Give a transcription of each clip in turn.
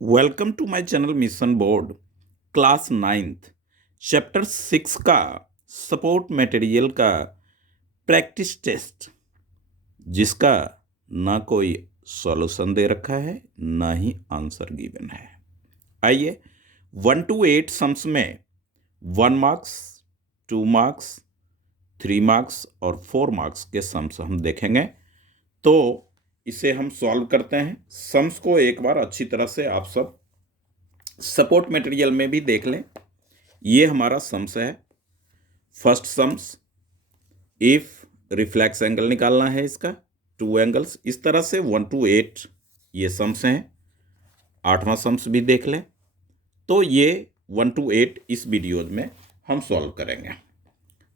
Welcome to my channel mission board class 9th chapter 6 का support material का practice test, जिसका ना कोई सॉल्यूशन दे रखा है ना ही आंसर गिवन है। आइए 1 to 8 सम्स में 1 मार्क्स, 2 मार्क्स, 3 मार्क्स और 4 मार्क्स के सम्स हम देखेंगे। तो इसे हम सॉल्व करते हैं। सम्स को एक बार अच्छी तरह से आप सब सपोर्ट मटेरियल में भी देख लें। ये हमारा सम्स है। First sums, if reflex angle निकालना है इसका, 2 एंगल्स, इस तरह से 1 to 8 ये सम्स हैं। 8वां सम्स भी देख लें। तो ये 1 to 8 इस वीडियो में हम सॉल्व करेंगे।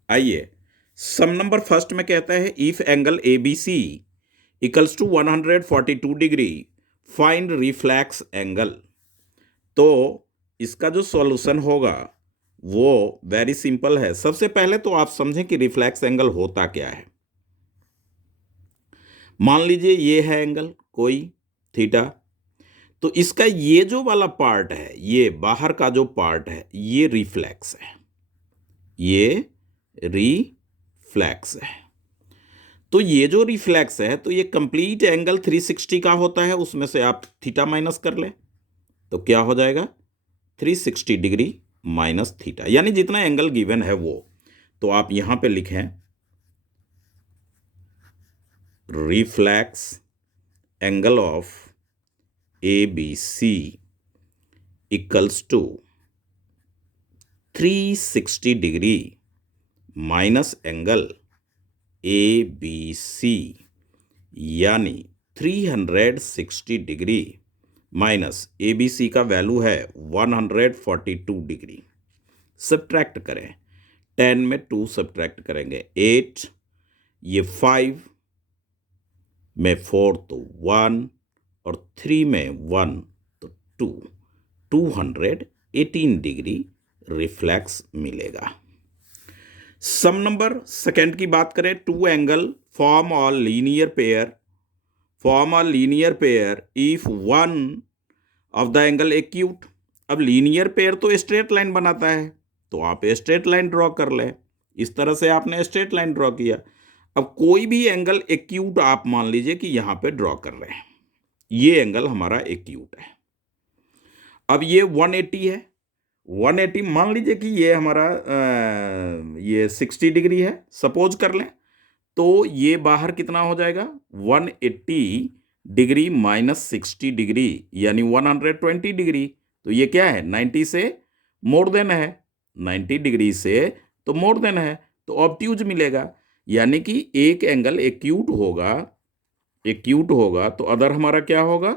आइए, सम नंबर फर्स्ट में कहता है if angle A B C equals to 142 degree find reflex angle. तो इसका जो सॉल्यूशन होगा वो वेरी सिंपल है। सबसे पहले तो आप समझें कि रिफ्लेक्स एंगल होता क्या है। मान लीजिए ये है एंगल कोई थीटा, तो इसका ये जो वाला पार्ट है, ये बाहर का जो पार्ट है, ये रिफ्लेक्स है, ये रिफ्लेक्स है। तो ये जो रिफ्लेक्स है, तो ये कंप्लीट एंगल 360 का होता है, उसमें से आप थीटा माइनस कर लें तो क्या हो जाएगा 360 डिग्री माइनस थीटा, यानी जितना एंगल गिवन है वो। तो आप यहां पे लिखें reflex angle of A B C equals to 360 degree minus angle A B C, यानी 360 degree minus A B C का वैल्यू है 142 डिग्री। सब्ट्रैक्ट करें, 10 में 2 सब्ट्रैक्ट करेंगे 8, ये 5 में 4 तो 1 और 3 में 1 तो 2, 218 डिग्री रिफ्लेक्स मिलेगा। सम नंबर सेकंड की बात करें, 2 angle form a linear pair if one of the angle acute. अब लीनियर पेयर तो स्ट्रेट लाइन बनाता है, तो आप स्ट्रेट लाइन ड्रॉ कर लें। इस तरह से आपने स्ट्रेट लाइन ड्रॉ किया। अब कोई भी एंगल एक्यूट आप मान लीजिए कि यहां पे ड्रॉ कर रहे हैं, ये एंगल हमारा एक्यूट है। अब ये 180 है, 180 मान लीजिए कि ये हमारा ये 60 डिग्री है, सपोज कर लें। तो ये बाहर कितना हो जाएगा 180 डिग्री माइनस 60 डिग्री, यानी 120 डिग्री। तो ये क्या है 90 से मोर देन है, 90 डिग्री से तो मोर देन है, तो ऑब्ट्यूज मिलेगा। यानी कि एक एंगल एक्यूट होगा तो अदर हमारा क्या होगा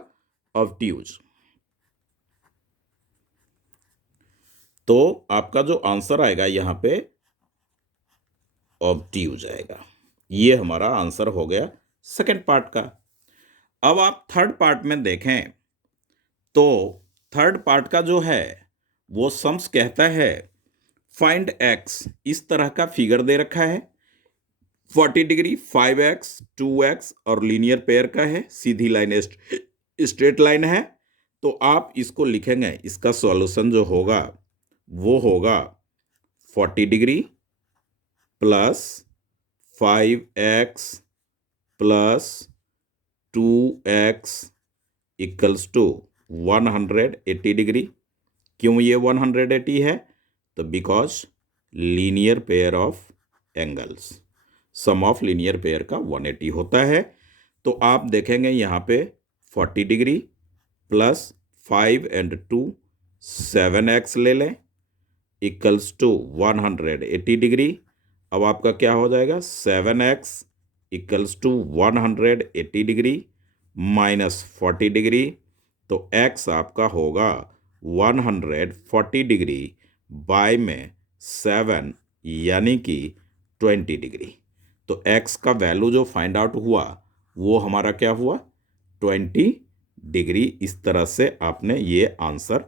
ऑब्ट्यूज। तो आपका जो आंसर आएगा यहां पे ऑब्ट्यूज आएगा। ये हमारा आंसर हो गया सेकंड पार्ट का। अब आप थर्ड पार्ट में देखें तो थर्ड पार्ट का जो है वो सम्स कहता है फाइंड एक्स। इस तरह का फिगर दे रखा है, 40 डिग्री, 5x, 2x और लीनियर पेयर का है, सीधी लाइन स्ट्रेट लाइन है। तो आप इसको लिखेंगे, इसका सॉल्यूशन जो होगा वो होगा 40 degree plus 5x plus 2x equals to 180 degree. क्यों ये 180 है? तो because linear pair of angles, sum of linear pair का 180 होता है। तो आप देखेंगे यहाँ पे 40 डिग्री प्लस 5 and 2 7x ले लें इक्वल्स टू 180 डिग्री। अब आपका क्या हो जाएगा 7x equals to 180 degree minus 40 degree. तो x आपका होगा 140 डिग्री बाय में 7, यानी कि 20 डिग्री। तो x का वैल्यू जो फाइंड आउट हुआ वो हमारा क्या हुआ 20 डिग्री। इस तरह से आपने ये आंसर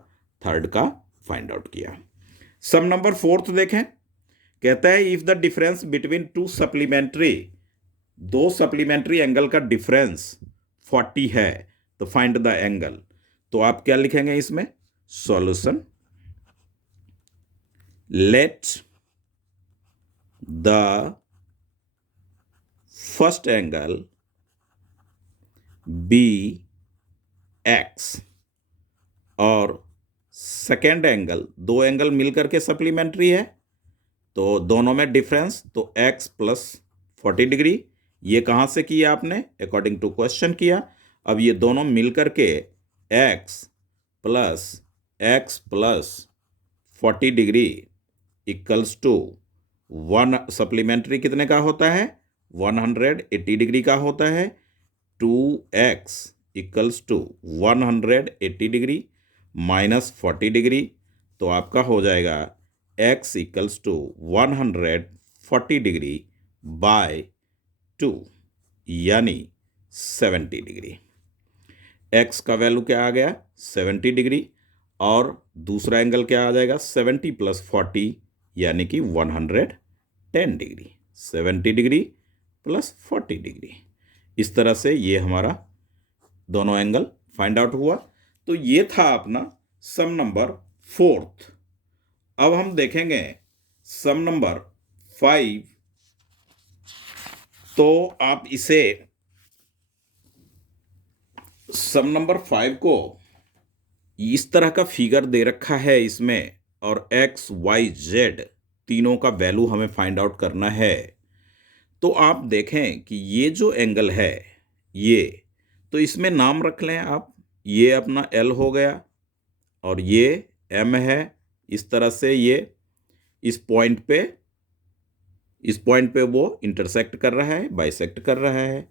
थर्ड का फाइंड आउट किया। सम नंबर फोर्थ देखें, कहता है इफ द डिफरेंस बिटवीन दो सप्लीमेंट्री एंगल का डिफरेंस 40 है तो फाइंड द एंगल। तो आप क्या लिखेंगे इसमें? Solution, let the first angle be x और सेकेंड एंगल, दो एंगल मिलकर के सप्लीमेंट्री है तो दोनों में डिफरेंस, तो x प्लस 40 डिग्री। ये कहाँ से किया आपने? अकॉर्डिंग टू क्वेश्चन किया। अब ये दोनों मिलकर के x plus 40 degree equals to one, supplementary कितने का होता है? 180 डिग्री का होता है। 2x equals to 180 degree minus 40 degree, तो आपका हो जाएगा x equals to 140 degree by 2 यानी 70 डिग्री। x का वैल्यू क्या आ गया? 70 डिग्री, और दूसरा एंगल क्या आ जाएगा? 70 प्लस 40 यानी कि 110 डिग्री। 70 डिग्री प्लस 40 डिग्री, इस तरह से ये हमारा दोनों एंगल फाइंड आउट हुआ। तो ये था अपना सम नंबर 4। अब हम देखेंगे सम नंबर 5। तो आप इसे सम नंबर 5 को इस तरह का फिगर दे रखा है इसमें, और x, y, z तीनों का वैल्यू हमें फाइंड आउट करना है। तो आप देखें कि ये जो एंगल है ये, तो इसमें नाम रख लें आप, ये अपना L हो गया और ये M है। इस तरह से ये इस पॉइंट पे वो इंटरसेक्ट कर रहा है, बाइसेक्ट कर रहा है।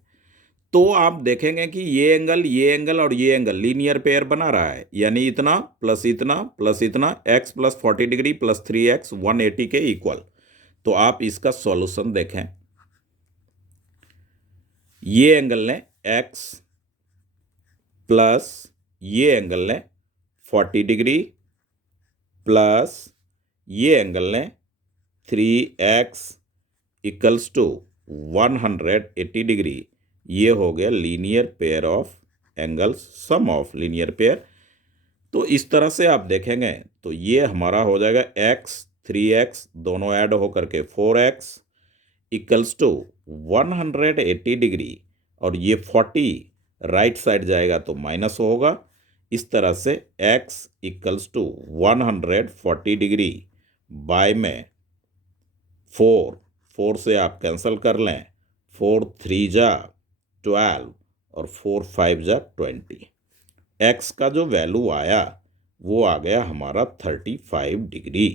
तो आप देखेंगे कि ये एंगल और ये एंगल लीनियर पेयर बना रहा है, यानी इतना प्लस इतना प्लस इतना, x plus 40 degree plus 3x 180 के इक्वल। तो आप इसका सॉल्यूशन देखें, ये एंगल लें x प्लस ये एंगल लें 40 डिग्री प्लस ये एंगल लें 3x इक्वल्स टू 180 डिग्री। ये हो गया linear pair of angles, sum of linear pair. तो इस तरह से आप देखेंगे तो ये हमारा हो जाएगा x 3x दोनों ऐड होकर के 4x इक्वल्स टू 180 डिग्री, और ये 40 राइट साइड जाएगा तो माइनस होगा। इस तरह से x equals to 140 degree by में 4 से आप कैंसिल कर लें, 4 3 जा 12 और 4 5 जा 20। x का जो वैल्यू आया वो आ गया हमारा 35 डिग्री।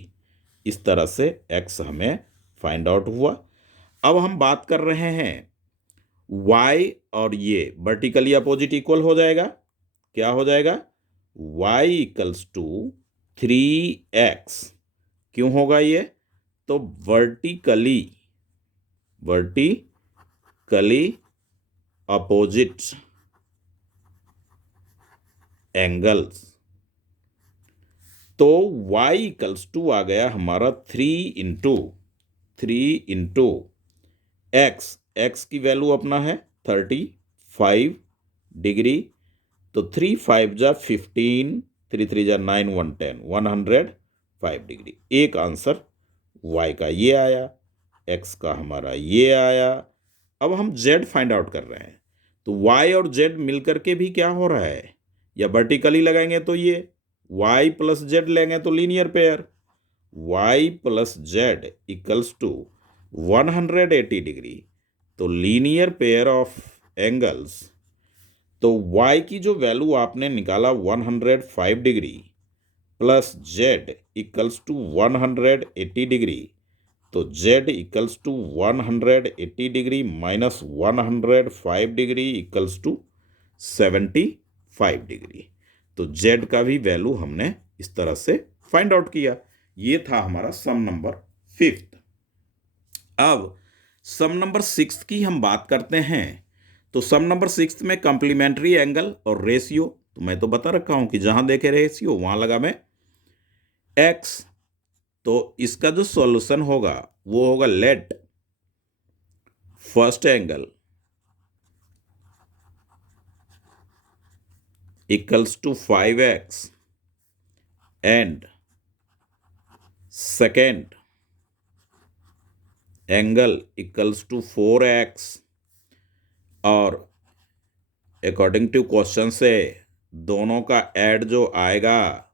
इस तरह से x हमें फाइंड आउट हुआ। अब हम बात कर रहे हैं y, और ये वर्टिकली अपोजिट इक्वल हो जाएगा। क्या हो जाएगा? y equals to 3x। क्यों होगा ये? तो वर्टिकली अपोजिट एंगल्स, तो y इक्वल्स टू आ गया हमारा 3 इंटू x की वैल्यू अपना है 35 डिग्री, तो 3 5 जा 15, 3 3 जा 9 1 10, 105 डिग्री। एक आंसर y का ये आया, x का हमारा ये आया। अब हम z फाइंड आउट कर रहे हैं, तो y और z मिलकर के भी क्या हो रहा है, या वर्टिकली लगाएंगे तो ये y प्लस z लेंगे तो linear pair, y plus z equals to 180 degree, तो लीनियर पेयर ऑफ एंगल्स। तो y की जो वैल्यू आपने निकाला 105 degree plus z equals to 180 degree, तो z equals to 180 degree minus 105 degree equals to 75 degree. तो z का भी वैल्यू हमने इस तरह से फाइंड आउट किया। ये था हमारा सम नंबर 5। अब सम नंबर 6 की हम बात करते हैं। तो सम नंबर 6 में कॉम्प्लीमेंट्री एंगल और रेशियो, तो मैं तो बता रखा हूं कि जहां देखे रेशियो वहां लगा मैं x। तो इसका जो सॉल्यूशन होगा वो होगा let first angle equals to 5x and second angle equals to 4x, और अकॉर्डिंग टू क्वेश्चन से दोनों का ऐड जो आएगा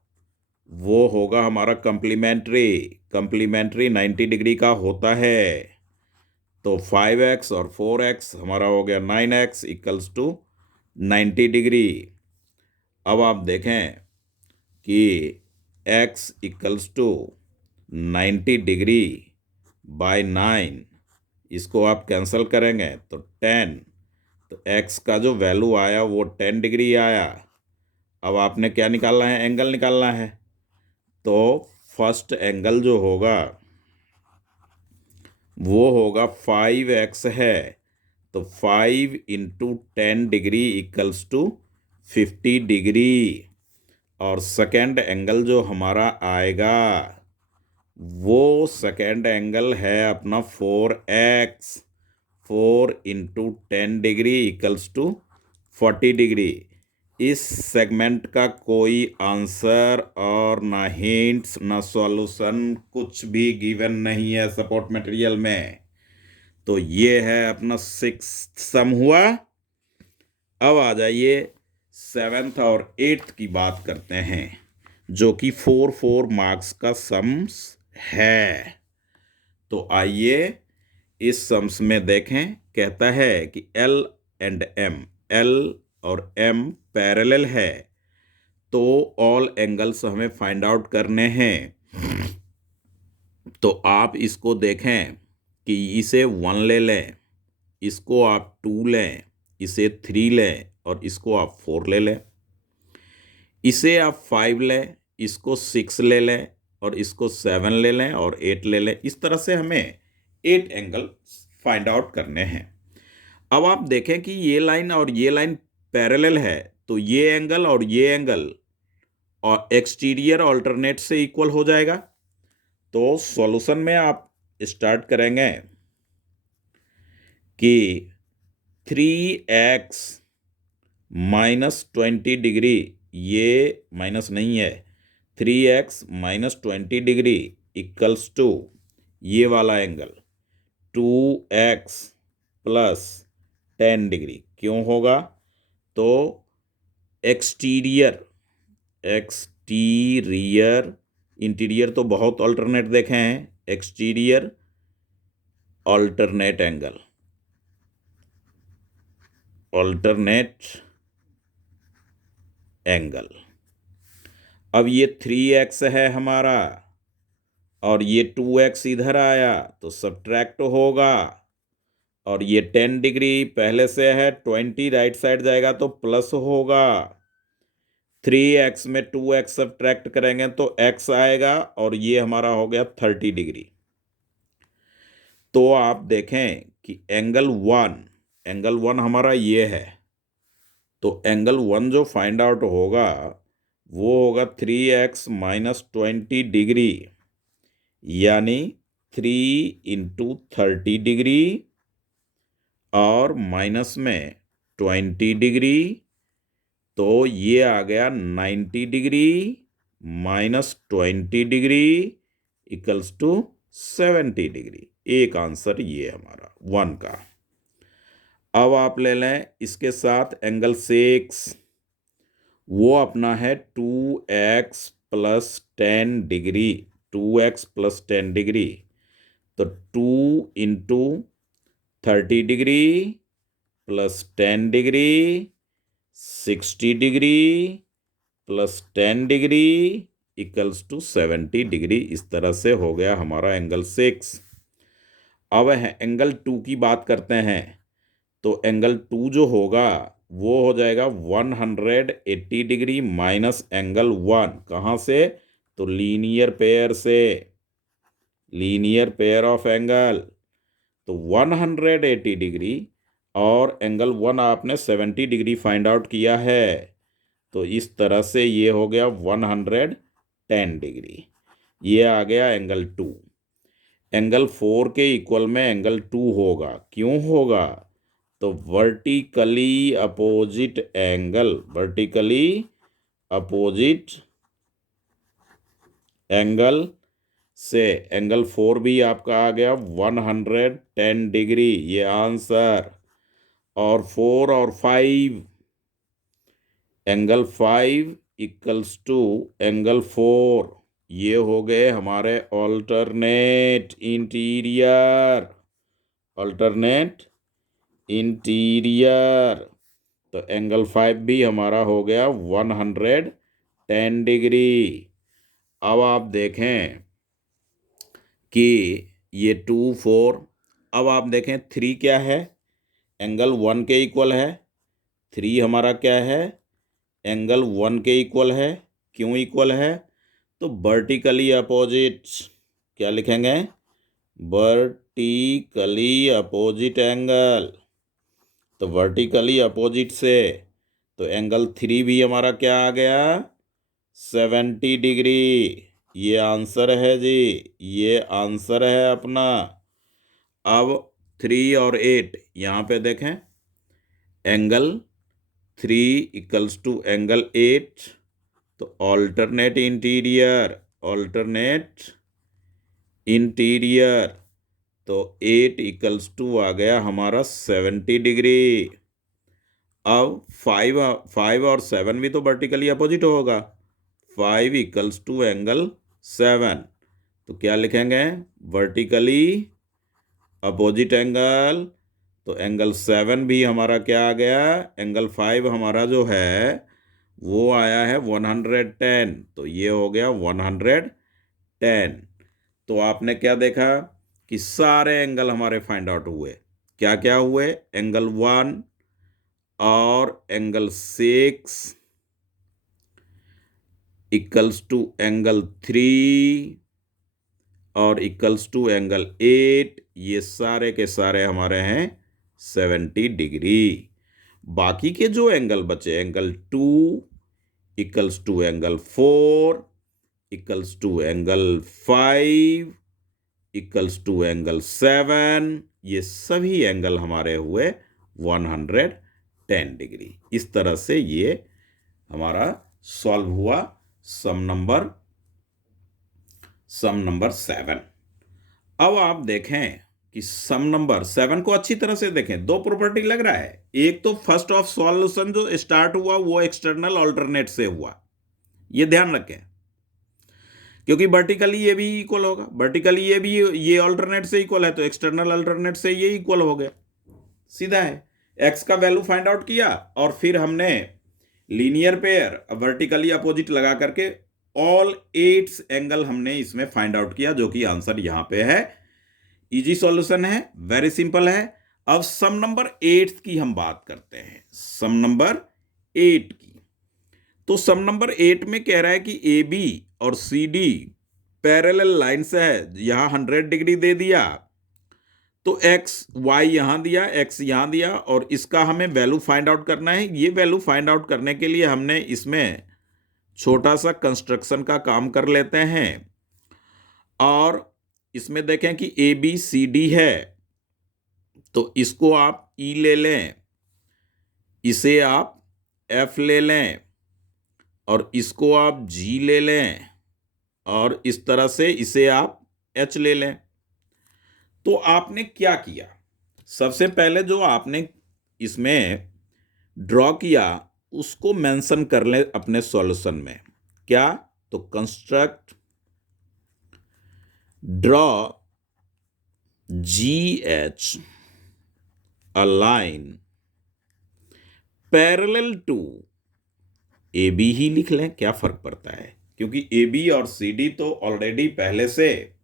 वो होगा हमारा कंप्लीमेंट्री 90 डिग्री का होता है। तो 5x और 4x हमारा हो गया 9x इक्वल्स टू 90 डिग्री। अब आप देखें कि x equals to 90 degree by 9, इसको आप कैंसिल करेंगे तो 10, तो x का जो वैल्यू आया वो 10 डिग्री आया। अब आपने क्या निकालना है, एंगल निकालना है। तो फर्स्ट एंगल जो होगा वो होगा 5x है, तो 5 into 10 degree equals to 50 degree. और सेकेंड एंगल जो हमारा आएगा वो सेकेंड एंगल है अपना 4x, 4 into 10 degree equals to 40 degree. इस सेगमेंट का कोई आंसर और ना हिंट्स ना सॉल्यूशन कुछ भी गिवन नहीं है सपोर्ट मटेरियल में। तो ये है अपना 6th सम हुआ। अब आ जाइए 7th और 8th की बात करते हैं, जो कि 4 मार्क्स का सम्स है। तो आइए इस सम्स में देखें। कहता है कि L एंड M, L और M पैरेलल है, तो ऑल एंगल्स हमें फाइंड आउट करने हैं। तो आप इसको देखें कि इसे 1 ले लें, इसको आप 2 लें, इसे 3 लें और इसको आप 4 ले लें। इसे आप 5 लें, इसको 6 ले लें और इसको 7 ले लें और 8 ले लें। इस तरह से हमें 8 एंगल फाइंड आउट करने हैं। अब आप देखें कि ये लाइन और ये लाइन पैरेलल है, तो ये एंगल और ये एंगल और एक्सटीरियर अल्टरनेट से इक्वल हो जाएगा। तो सॉल्यूशन में आप स्टार्ट करेंगे कि 3x माइनस 20 डिग्री, ये माइनस नहीं है, 3x minus 20 degree equals to ये वाला एंगल 2x प्लस 10 डिग्री। क्यों होगा? तो एक्सटीरियर इंटीरियर तो बहुत अल्टरनेट देखे हैं, एक्सटीरियर अल्टरनेट एंगल। अब ये 3x है हमारा और ये 2x इधर आया तो सब्ट्रैक्ट होगा, और ये 10 डिग्री पहले से है, 20 राइट साइड जाएगा तो प्लस होगा। 3x में 2x सब्ट्रैक्ट करेंगे तो x आएगा, और ये हमारा हो गया 30 डिग्री। तो आप देखें कि एंगल वन हमारा ये है, तो एंगल 1 जो फाइंड आउट होगा वो होगा 3x माइनस 20 डिग्री, यानी 3 इंटू 30 डिग्री और माइनस में 20 डिग्री, तो ये आ गया 90 degree minus 20 degree equals to 70 degree. एक आंसर ये हमारा 1 का। अब आप ले लें इसके साथ एंगल 6, वो अपना है 2x plus 10 degree, 2x plus 10 degree, तो 2 into 30 degree plus 10 degree 60 degree plus 10 degree equals to 70 degree. इस तरह से हो गया हमारा एंगल 6। अब एंगल 2 की बात करते हैं, तो एंगल 2 जो होगा वो हो जाएगा 180 डिग्री माइनस एंगल 1। कहाँ से? तो लीनियर पेयर ऑफ एंगल। तो 180 डिग्री और एंगल 1 आपने 70 डिग्री फाइंड आउट किया है, तो इस तरह से ये हो गया 110 डिग्री। ये आ गया एंगल 2। एंगल 4 के इक्वल में एंगल 2 होगा। क्यों होगा? तो vertically opposite angle, vertically opposite angle से एंगल 4 भी आपका आ गया 110 डिग्री, ये आंसर। और 4 और 5, एंगल 5 इक्वल्स टू एंगल 4, ये हो गए हमारे ऑल्टरनेट इंटीरियर, ऑल्टरनेट इंटीरियर। तो एंगल 5 भी हमारा हो गया 110 डिग्री। अब आप देखें कि ये 2 4, अब आप देखें 3 क्या है, एंगल 1 के इक्वल है। 3 हमारा क्या है, एंगल 1 के इक्वल है। क्यों इक्वल है, तो वर्टिकली अपोजिट, क्या लिखेंगे, वर्टिकली अपोजिट एंगल। तो वर्टिकली अपोजिट से तो एंगल 3 भी हमारा क्या आ गया, 70 डिग्री। ये आंसर है जी, ये आंसर है अपना। अब 3 और 8 यहाँ पे देखें, एंगल 3 इक्वल्स टू एंगल 8, तो ऑल्टरनेट इंटीरियर, ऑल्टरनेट इंटीरियर, तो 8 इक्वल्स टू आ गया हमारा 70 डिग्री। अब 5 और 7 भी तो वर्टिकली अपोजिट होगा। 5 इक्वल्स टू एंगल 7, तो क्या लिखेंगे, वर्टिकली अपोजिट एंगल। तो एंगल 7 भी हमारा क्या आ गया, एंगल 5 हमारा जो है वो आया है 110, तो ये हो गया 110। तो आपने क्या देखा कि सारे एंगल हमारे फाइंड आउट हुए। क्या क्या हुए, एंगल 1 और एंगल 6 इक्वल्स टू एंगल 3 और इक्वल्स टू एंगल 8, ये सारे के सारे हमारे हैं 70 डिग्री। बाकी के जो एंगल बचे, angle 2 equals to angle 4 equals to angle 5 equals to angle 7, ये सभी एंगल हमारे हुए 110 डिग्री। इस तरह से ये हमारा सॉल्व हुआ सम नंबर 7। अब आप देखें कि सम नंबर 7 को अच्छी तरह से देखें, दो प्रॉपर्टी लग रहा है। एक तो फर्स्ट ऑफ सॉल्यूशन जो स्टार्ट हुआ वो एक्सटर्नल ऑल्टरनेट से हुआ, ये ध्यान रखें, क्योंकि वर्टिकली ये भी इक्वल होगा, वर्टिकली ये भी ये ऑल्टरनेट से इक्वल है, तो एक्सटर्नल ऑल्टरनेट से ये इक्वल हो गया, सीधा है। एक्स का वैल्यू फाइंड आउट किया और फिर हमने लीनियर पेयर वर्टिकली अपोजिट लगा करके ऑल 8 एंगल हमने इसमें फाइंड आउट किया, जो कि आंसर यहां पे है। इजी सॉल्यूशन है, वेरी सिंपल है। अब सम नंबर 8 की हम बात करते हैं, सम नंबर 8 की। तो सम नंबर 8 में कह रहा है कि ए बी और सी डी पैरेलल लाइन से है, यहां 100 डिग्री दे दिया, तो एक्स वाई यहां दिया, एक्स यहां दिया, और इसका हमें वैल्यू फाइंड आउट करना है। ये वैल्यू फाइंड आउट करने के लिए हमने इसमें छोटा सा कंस्ट्रक्शन का काम कर लेते हैं। और इसमें देखें कि ए बी सी डी है, तो इसको आप ई ले लें, इसे आप एफ ले लें, और इसको आप जी ले लें, और इस तरह से इसे आप एच ले लें। तो आपने क्या किया, सबसे पहले जो आपने इसमें ड्रॉ किया उसको मेंशन कर ले अपने सॉल्यूशन में। क्या, तो construct draw G H a line parallel to A B ही लिख लें, क्या फर्क पड़ता है, क्योंकि ए बी और सी डी तो ऑलरेडी पहले से।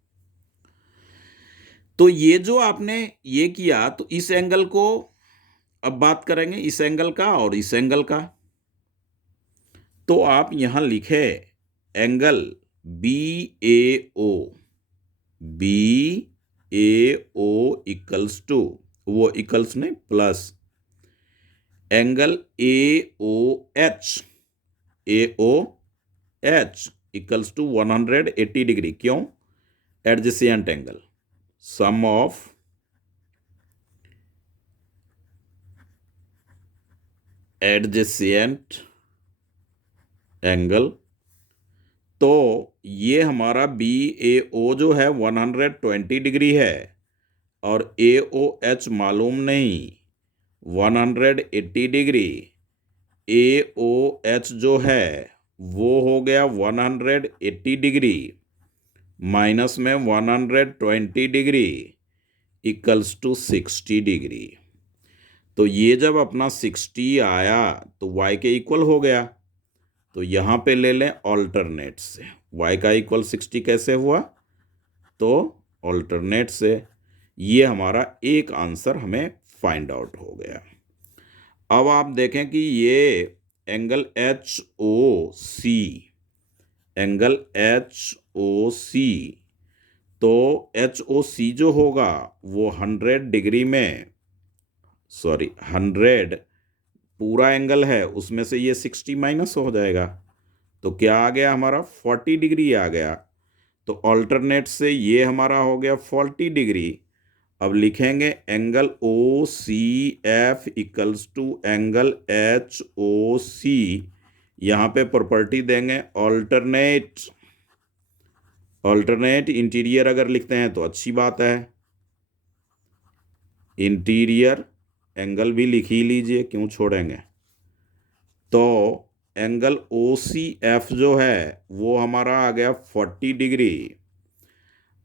तो ये जो आपने ये किया, तो इस एंगल को अब बात करेंगे, इस एंगल का और इस एंगल का। तो आप यहां लिखे angle B A O, B A O equals to, वो इक्वल्स नहीं plus angle A O H, A O H equals to 180 degree. क्यों, adjacent angle, sum of adjacent angle. तो ये हमारा बी ए ओ जो है 120 डिग्री है और ए ओ एच मालूम नहीं 180 डिग्री। ए ओ एच जो है वो हो गया 180 डिग्री माइनस में 120 डिग्री इक्वल्स टू 60 डिग्री। तो ये जब अपना 60 आया तो y के इक्वल हो गया। तो यहाँ पे ले लें ऑल्टरनेट से, y का इक्वल 60 कैसे हुआ, तो ऑल्टरनेट से। ये हमारा एक आंसर हमें फाइंड आउट हो गया। अब आप देखें कि ये एंगल एच ओ सी, एंगल एच ओ सी, तो एच ओ सी जो होगा वो 100 डिग्री में, सॉरी 100 पूरा एंगल है, उसमें से ये 60 माइनस हो जाएगा। तो क्या आ गया हमारा 40 डिग्री आ गया। तो ऑल्टरनेट से ये हमारा हो गया 40 डिग्री। अब लिखेंगे angle O C F equals to angle H O C. यहाँ पे प्रॉपर्टी देंगे ऑल्टरनेट, ऑल्टरनेट इंटीरियर अगर लिखते हैं तो अच्छी बात है, इंटीरियर एंगल भी लिख ही लीजिए, क्यों छोड़ेंगे। तो एंगल ओ सी एफ जो है वो हमारा आ गया 40 डिग्री।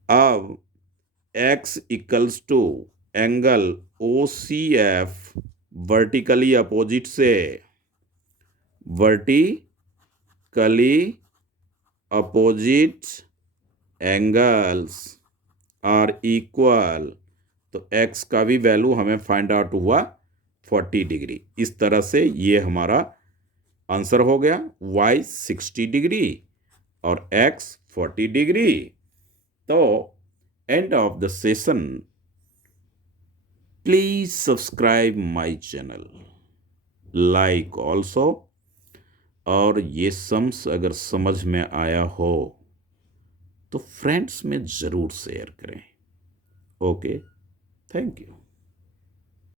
अब x equals to angle O C F vertically opposite से, vertically opposite angles are equal. तो x का भी वैल्यू हमें फाइंड आउट हुआ 40 डिग्री। इस तरह से ये हमारा आंसर हो गया, y 60 डिग्री और x 40 डिग्री। तो end of the session. Please subscribe my channel, like also, और ये सम्स अगर समझ में आया हो तो फ्रेंड्स में ज़रूर शेयर करें। Okay, thank you.